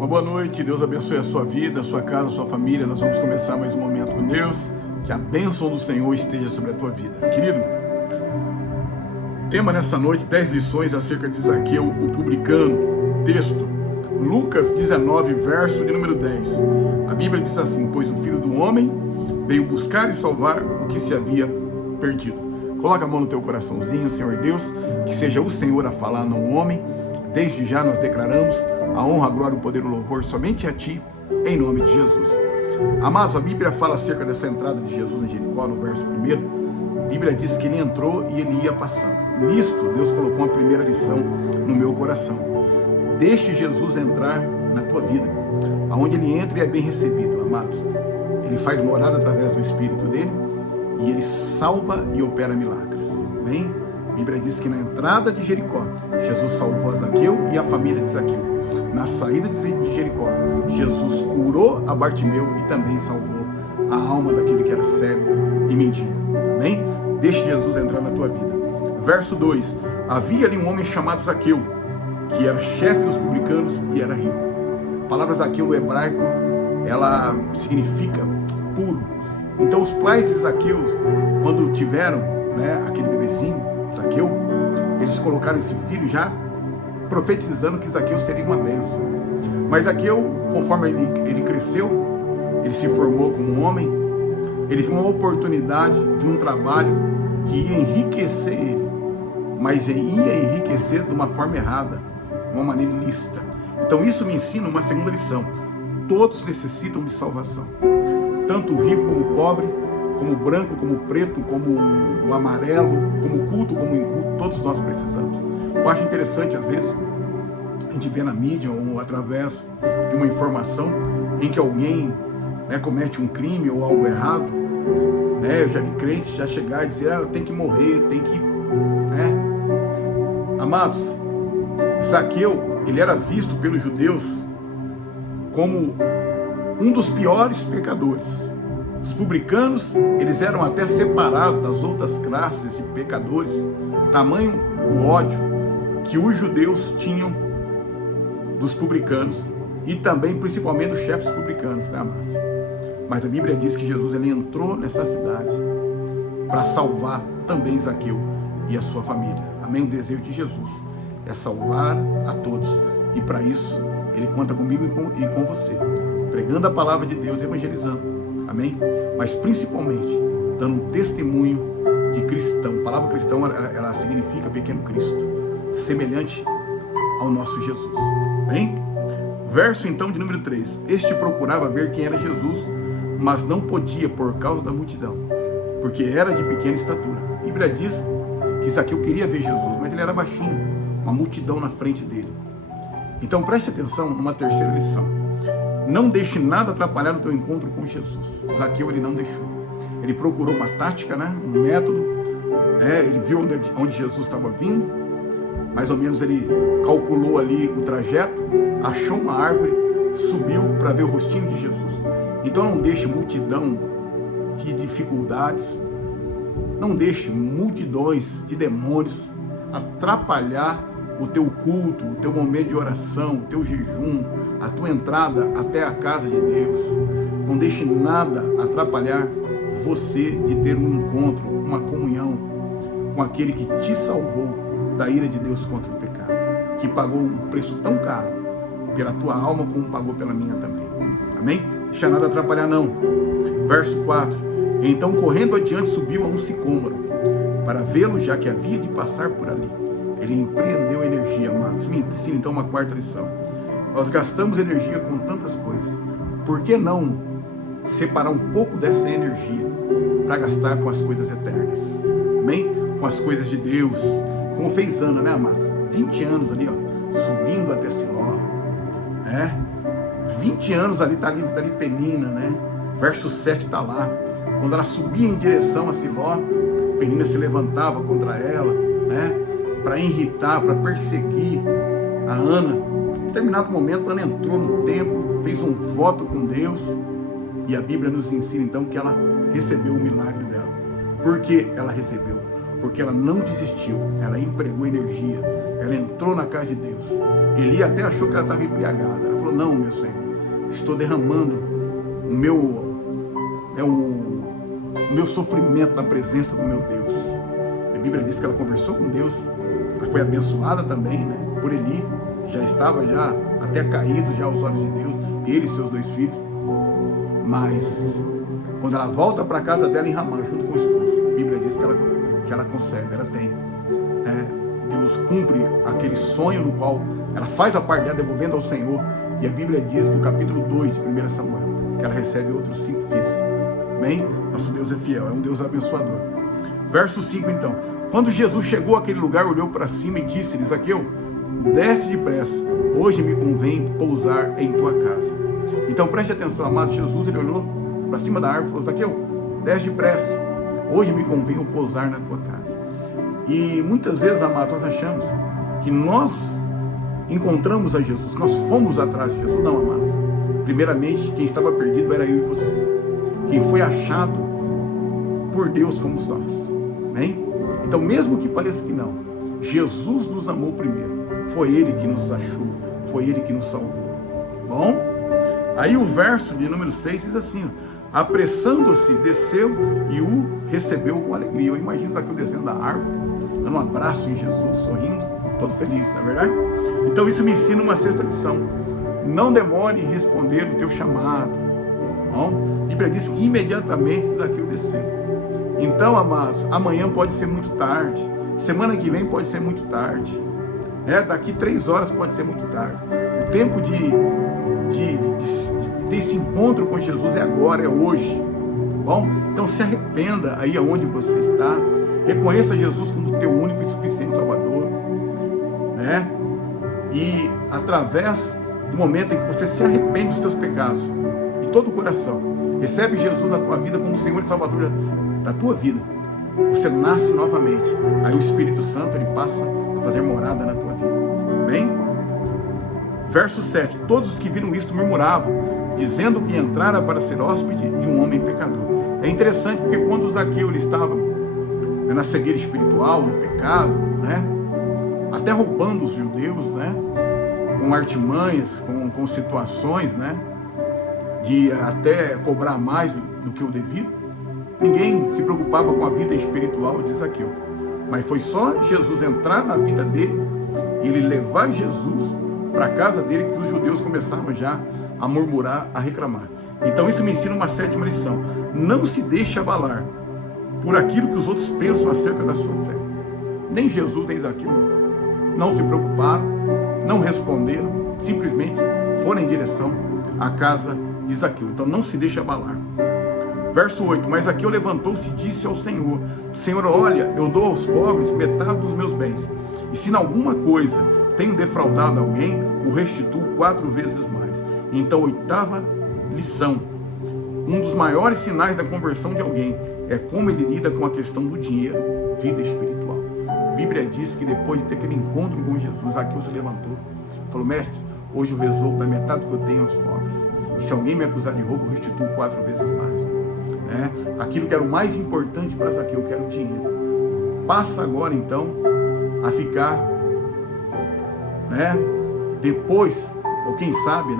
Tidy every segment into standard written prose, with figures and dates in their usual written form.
Uma boa noite, Deus abençoe a sua vida, a sua casa, a sua família. Nós vamos começar mais um momento com Deus. Que a bênção do Senhor esteja sobre a tua vida. Querido, tema nessa noite, 10 lições acerca de Zaqueu, o publicano. Texto, Lucas 19, verso de número 10. A Bíblia diz assim: pois o Filho do Homem veio buscar e salvar o que se havia perdido. Coloca a mão no teu coraçãozinho, Senhor Deus, que seja o Senhor a falar, não o homem. Desde já nós declaramos a honra, a glória, o poder e o louvor somente a Ti, em nome de Jesus. Amados, a Bíblia fala acerca dessa entrada de Jesus em Jericó, no verso 1. A Bíblia diz que ele entrou e ele ia passando. Nisto, Deus colocou uma primeira lição no meu coração. Deixe Jesus entrar na tua vida. Aonde ele entra e é bem recebido, amados. Ele faz morada através do Espírito dele e ele salva e opera milagres. Amém? A Bíblia diz que na entrada de Jericó, Jesus salvou a Zaqueu e a família de Zaqueu. Na saída de Jericó, Jesus curou a Bartimeu e também salvou a alma daquele que era cego e mendigo. Amém? Deixe Jesus entrar na tua vida. Verso 2. Havia ali um homem chamado Zaqueu, que era chefe dos publicanos e era rico. A palavra Zaqueu no hebraico, ela significa puro. Então os pais de Zaqueu, quando tiveram, aquele bebezinho, Zaqueu, eles colocaram esse filho já profetizando que Zaqueu seria uma bênção. Mas Zaqueu, conforme ele cresceu, ele se formou como um homem, ele viu uma oportunidade de um trabalho que ia enriquecer ele, mas ia enriquecer de uma forma errada, de uma maneira ilícita. Então isso me ensina uma segunda lição: todos necessitam de salvação, tanto o rico como o pobre, como o branco, como o preto, como o amarelo, como o culto, como o inculto, todos nós precisamos. Eu acho interessante, às vezes, a gente vê na mídia ou através de uma informação em que alguém comete um crime ou algo errado. Eu já vi crentes já chegar e dizer: tem que morrer, tem que... Amados, Zaqueu, ele era visto pelos judeus como um dos piores pecadores. Os publicanos, eles eram até separados das outras classes de pecadores, tamanho o ódio que os judeus tinham dos publicanos e também, principalmente, dos chefes publicanos, amados? Mas a Bíblia diz que Jesus ele entrou nessa cidade para salvar também Zaqueu e a sua família. Amém? O desejo de Jesus é salvar a todos, e para isso ele conta comigo e com você, pregando a palavra de Deus, evangelizando. Amém? Mas principalmente dando um testemunho de cristão. A palavra cristão, ela significa pequeno Cristo, semelhante ao nosso Jesus. Amém? Verso então de número 3. Este procurava ver quem era Jesus, mas não podia por causa da multidão, porque era de pequena estatura. A Bíblia diz que Zaqueu queria ver Jesus, mas ele era baixinho, uma multidão na frente dele. Então preste atenção numa terceira lição: não deixe nada atrapalhar o teu encontro com Jesus. Zaqueu ele não deixou. Ele procurou uma tática, um método. Ele viu onde Jesus estava vindo. Mais ou menos ele calculou ali o trajeto, achou uma árvore, subiu para ver o rostinho de Jesus. Então não deixe multidão de dificuldades, não deixe multidões de demônios atrapalhar o teu culto, o teu momento de oração, o teu jejum, a tua entrada até a casa de Deus. Não deixe nada atrapalhar você de ter um encontro, uma comunhão com aquele que te salvou da ira de Deus contra o pecado, que pagou um preço tão caro pela tua alma como pagou pela minha também. Amém? Deixa nada atrapalhar não. Verso 4. Então correndo adiante subiu a um sicômoro para vê-lo, já que havia de passar por ali. Ele empreendeu energia, amados. Me ensina então uma quarta lição: nós gastamos energia com tantas coisas, por que não separar um pouco dessa energia para gastar com as coisas eternas? Amém? Com as coisas de Deus, como fez Ana, amados? 20 anos ali, subindo até Siló. 20 anos ali, tá ali Penina, Verso 7 está lá. Quando ela subia em direção a Siló, Penina se levantava contra ela, para irritar, para perseguir a Ana. Em determinado momento, Ana entrou no templo, fez um voto com Deus, e a Bíblia nos ensina então que ela recebeu o milagre dela. Por que ela recebeu? Porque ela não desistiu, ela empregou energia, ela entrou na casa de Deus. Eli até achou que ela estava embriagada. Ela falou: não, meu Senhor, estou derramando o meu sofrimento na presença do meu Deus. A Bíblia diz que ela conversou com Deus, ela foi abençoada também, né, por Eli, que já estava até caído já aos olhos de Deus, ele e seus 2 filhos. Mas quando ela volta para a casa dela em Ramá, junto com o esposo, a Bíblia diz que ela concebe, ela tem. Deus cumpre aquele sonho no qual ela faz a parte dela, devolvendo ao Senhor. E a Bíblia diz no capítulo 2 de 1 Samuel que ela recebe outros 5 filhos. Amém? Nosso Deus é fiel, é um Deus abençoador. Verso 5 então: quando Jesus chegou àquele lugar, olhou para cima e disse-lhe: Zaqueu, desce depressa, hoje me convém pousar em tua casa. Então preste atenção, amado. Jesus, ele olhou para cima da árvore e falou: Zaqueu, desce depressa, hoje me convém pousar na tua casa. E muitas vezes, amado, nós achamos que nós encontramos a Jesus, nós fomos atrás de Jesus. Não, amados. Primeiramente, quem estava perdido era eu e você. Quem foi achado por Deus fomos nós. Amém? Então, mesmo que pareça que não, Jesus nos amou primeiro. Foi Ele que nos achou, foi Ele que nos salvou. Bom? Aí o verso de número 6 diz assim: apressando-se, desceu e o recebeu com alegria. Eu imagino Zaqueu descendo da árvore, dando um abraço em Jesus, sorrindo, todo feliz, não é verdade? Então isso me ensina uma 6ª lição: não demore em responder o teu chamado. Bom? A Bíblia diz que imediatamente Zaqueu desceu. Então, amados, amanhã pode ser muito tarde, semana que vem pode ser muito tarde, daqui 3 horas pode ser muito tarde. O tempo de ter esse encontro com Jesus é agora, é hoje. Bom? Então se arrependa aí aonde você está, reconheça Jesus como teu único e suficiente Salvador, né? E através do momento em que você se arrepende dos teus pecados, de todo o coração, recebe Jesus na tua vida como Senhor e Salvador da tua vida, você nasce novamente. Aí o Espírito Santo, ele passa a fazer morada na tua vida. Bem? Verso 7: todos os que viram isto murmuravam, dizendo que entrara para ser hóspede de um homem pecador. É interessante porque quando Zaqueu ele estava na cegueira espiritual, no pecado, né, até roubando os judeus, né, com artimanhas, com situações, né, de até cobrar mais do que o devido, ninguém se preocupava com a vida espiritual de Zaqueu. Mas foi só Jesus entrar na vida dele, ele levar Jesus para a casa dele, que os judeus começaram já a murmurar, a reclamar. Então isso me ensina uma 7ª lição: não se deixe abalar por aquilo que os outros pensam acerca da sua fé. Nem Jesus, nem Zaqueu não se preocuparam, não responderam, simplesmente foram em direção à casa de Zaqueu. Então não se deixe abalar. Verso 8: mas Zaqueu levantou-se e disse ao Senhor: Senhor, olha, eu dou aos pobres metade dos meus bens, e se em alguma coisa tenho defraudado alguém, o restituo 4 vezes mais. Então, 8ª lição: um dos maiores sinais da conversão de alguém é como ele lida com a questão do dinheiro, vida espiritual. A Bíblia diz que depois de ter aquele encontro com Jesus, Zaqueu se levantou e falou: mestre, hoje eu resolvo dar metade do que eu tenho aos pobres, e se alguém me acusar de roubo, eu restituo 4 vezes mais. Aquilo que era o mais importante para Zaqueu, que era o dinheiro, passa agora então a ficar, depois, ou quem sabe,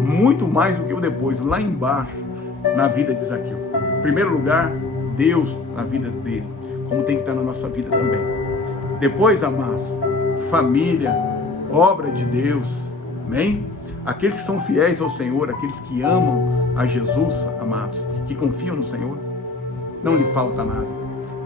muito mais do que o depois, lá embaixo, na vida de Zaqueu. Em primeiro lugar, Deus na vida dele, como tem que estar na nossa vida também. Depois, amados, família, obra de Deus, amém? Aqueles que são fiéis ao Senhor, aqueles que amam a Jesus, amados, que confiam no Senhor, não lhe falta nada.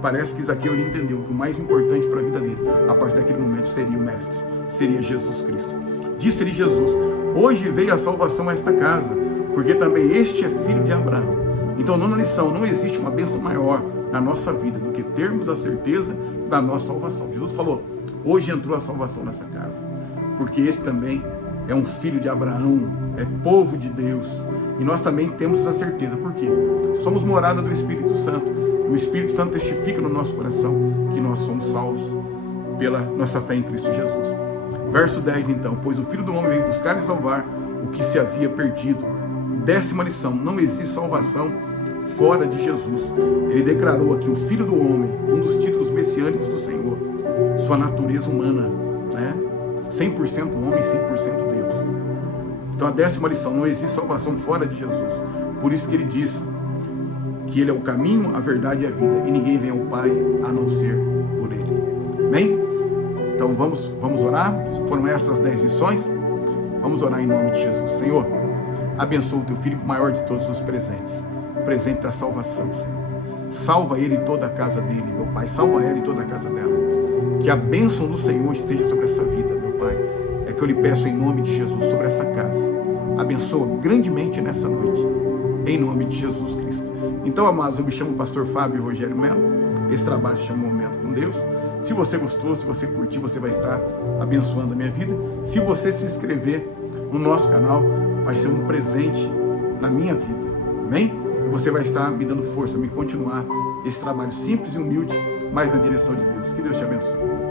Parece que Zaqueu ele entendeu que o mais importante para a vida dele, a partir daquele momento, seria o Mestre, seria Jesus Cristo. Disse-lhe Jesus: hoje veio a salvação a esta casa, porque também este é filho de Abraão. Então, 9ª lição: não existe uma bênção maior na nossa vida do que termos a certeza da nossa salvação. Jesus falou: hoje entrou a salvação nessa casa, porque esse também é um filho de Abraão, é povo de Deus. E nós também temos essa certeza, porque somos morada do Espírito Santo. O Espírito Santo testifica no nosso coração que nós somos salvos pela nossa fé em Cristo Jesus. Verso 10 então: pois o Filho do Homem veio buscar e salvar o que se havia perdido. 10ª lição: não existe salvação fora de Jesus. Ele declarou aqui o Filho do Homem, um dos títulos messiânicos do Senhor, sua natureza humana, 100% homem, 100% Deus. Então a 10ª lição, não existe salvação fora de Jesus. Por isso que ele diz que ele é o caminho, a verdade e a vida, e ninguém vem ao Pai a não ser por ele. Amém? Então vamos orar. Foram essas 10 lições. Vamos orar em nome de Jesus. Senhor, abençoa o teu filho com o maior de todos os presentes, o presente da salvação, Senhor. Salva ele e toda a casa dele, meu Pai. Salva ela e toda a casa dela. Que a bênção do Senhor esteja sobre essa vida, meu Pai. É que eu lhe peço em nome de Jesus sobre essa casa. Abençoa grandemente nessa noite, em nome de Jesus Cristo. Então, amados, eu me chamo Pastor Fábio Rogério Melo. Esse trabalho se chama Momento com Deus. Se você gostou, se você curtir, você vai estar abençoando a minha vida. Se você se inscrever no nosso canal, vai ser um presente na minha vida. Amém? E você vai estar me dando força, me continuar esse trabalho simples e humilde, mas na direção de Deus. Que Deus te abençoe.